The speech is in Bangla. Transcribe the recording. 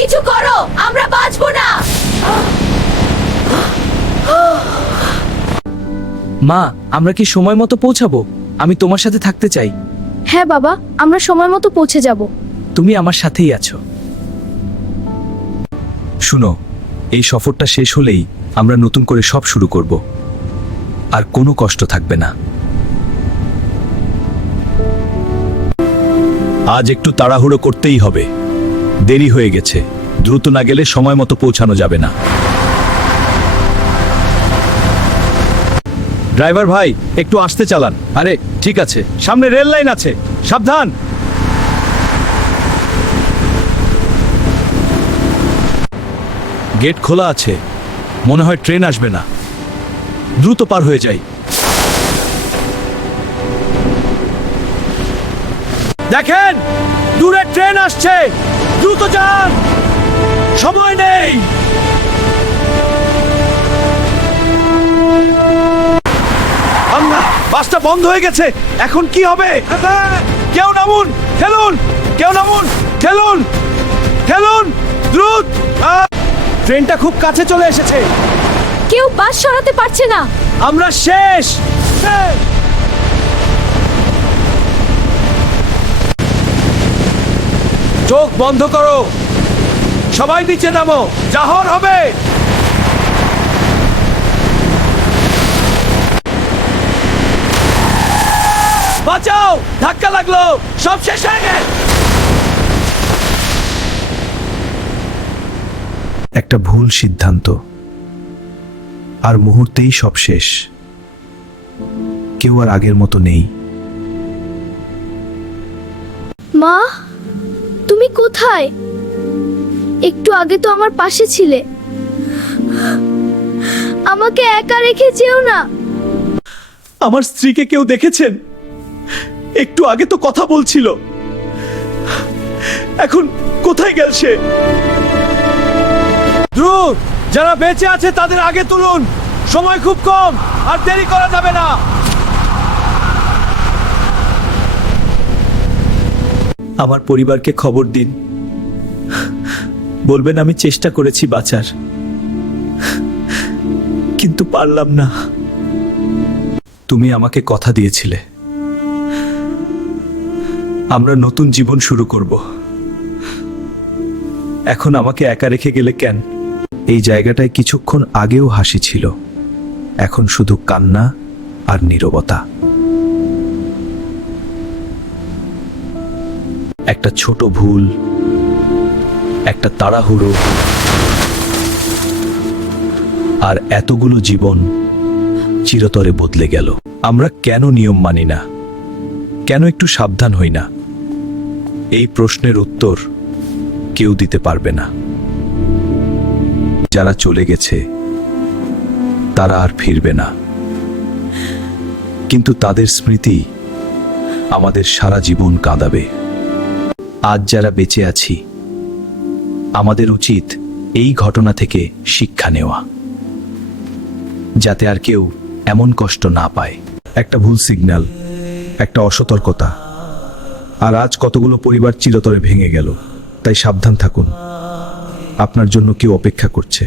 কিছু করো, আমরা বাঁচবো না। মা, আমরা কি সময় মতো পৌঁছাবো? আমি তোমার সাথে থাকতে চাই। হ্যাঁ বাবা, আমরা সময় মতো পৌঁছে যাব। তুমি আমার সাথেই আছো। শুনো, এই সফরটা শেষ হলেই আমরা নতুন করে সব শুরু করব, আর কোনো কষ্ট থাকবে না। আজ একটু তাড়াহুড়ো করতেই হবে, দেরি হয়ে গেছে। দ্রুত না গেলে সময় মতো পৌঁছানো যাবে না। ড্রাইভার ভাই, একটু আস্তে চালান। আরে ঠিক আছে, সামনে রেল লাইন আছে, সাবধান। গেট খোলা আছে, মনে হয় ট্রেন আসবে না। দ্রুত পার হয়ে যাই। দেখেন, দূরে ট্রেন আসছে, দ্রুত যান, সময় নেই। আল্লাহ, বাসটা বন্ধ হয়ে গেছে, এখন কি হবে? কেউ নামুন, খেলুন, কেউ নামুন, খেলুন, খেলুন, দ্রুত। ট্রেনটা খুব কাছে চলে এসেছে, কেউ বাস সরাতে পারছে না। আমরা শেষ। চোখ বন্ধ করো, সবাই নিচে নামো, জাহর হবে। বাঁচাও, ধাক্কা লাগলো, সব শেষ হয়ে গেছে। একটা ভুল সিদ্ধান্ত, আর মুহূর্তেই সব শেষ। কেউ আর আগের মতো নেই। মা, তুমি কোথায়? একটু আগে তো আমার পাশে ছিলে। আমাকে একা রেখে যেও না। আমার স্ত্রীকে কেউ দেখেছেন? একটু আগে তো কথা বলছিল, এখন কোথায় গেল সে? দ্রুত, যারা বেঁচে আছে তাদের আগে তুলুন, সময় খুব কম, আর দেরি করা যাবে না। আমার পরিবারকে খবর দিন, বলবেন আমি চেষ্টা করেছি বাঁচার, কিন্তু পারলাম না। তুমি আমাকে কথা দিয়েছিলে, আমরা নতুন জীবন শুরু করব। এখন আমাকে একা রেখে গেলে কেন? এই জায়গাটায় কিছুক্ষণ আগেও হাসি ছিল, এখন শুধু কান্না আর নীরবতা। একটা ছোট ভুল, একটা তাড়াহুড়ো, আর এতগুলো জীবন চিরতরে বদলে গেল। আমরা কেন নিয়ম মানি না? কেন একটু সাবধান হই না? এই প্রশ্নের উত্তর কেউ দিতে পারবে না। যারা চলে গেছে তারা আর ফিরবে না, কিন্তু তাদের স্মৃতি আমাদের সারা জীবন কাঁদাবে। আজ যারা বেঁচে আছি, আমাদের উচিত এই ঘটনা থেকে শিক্ষা নেওয়া, যাতে আর কেউ এমন কষ্ট না পায়। একটা ভুল সিগন্যাল, একটা অসতর্কতা, আর আজ কতগুলো পরিবার চিরতরে ভেঙে গেল। তাই সাবধান থাকুন, আপনার জন্য কেউ অপেক্ষা করছে।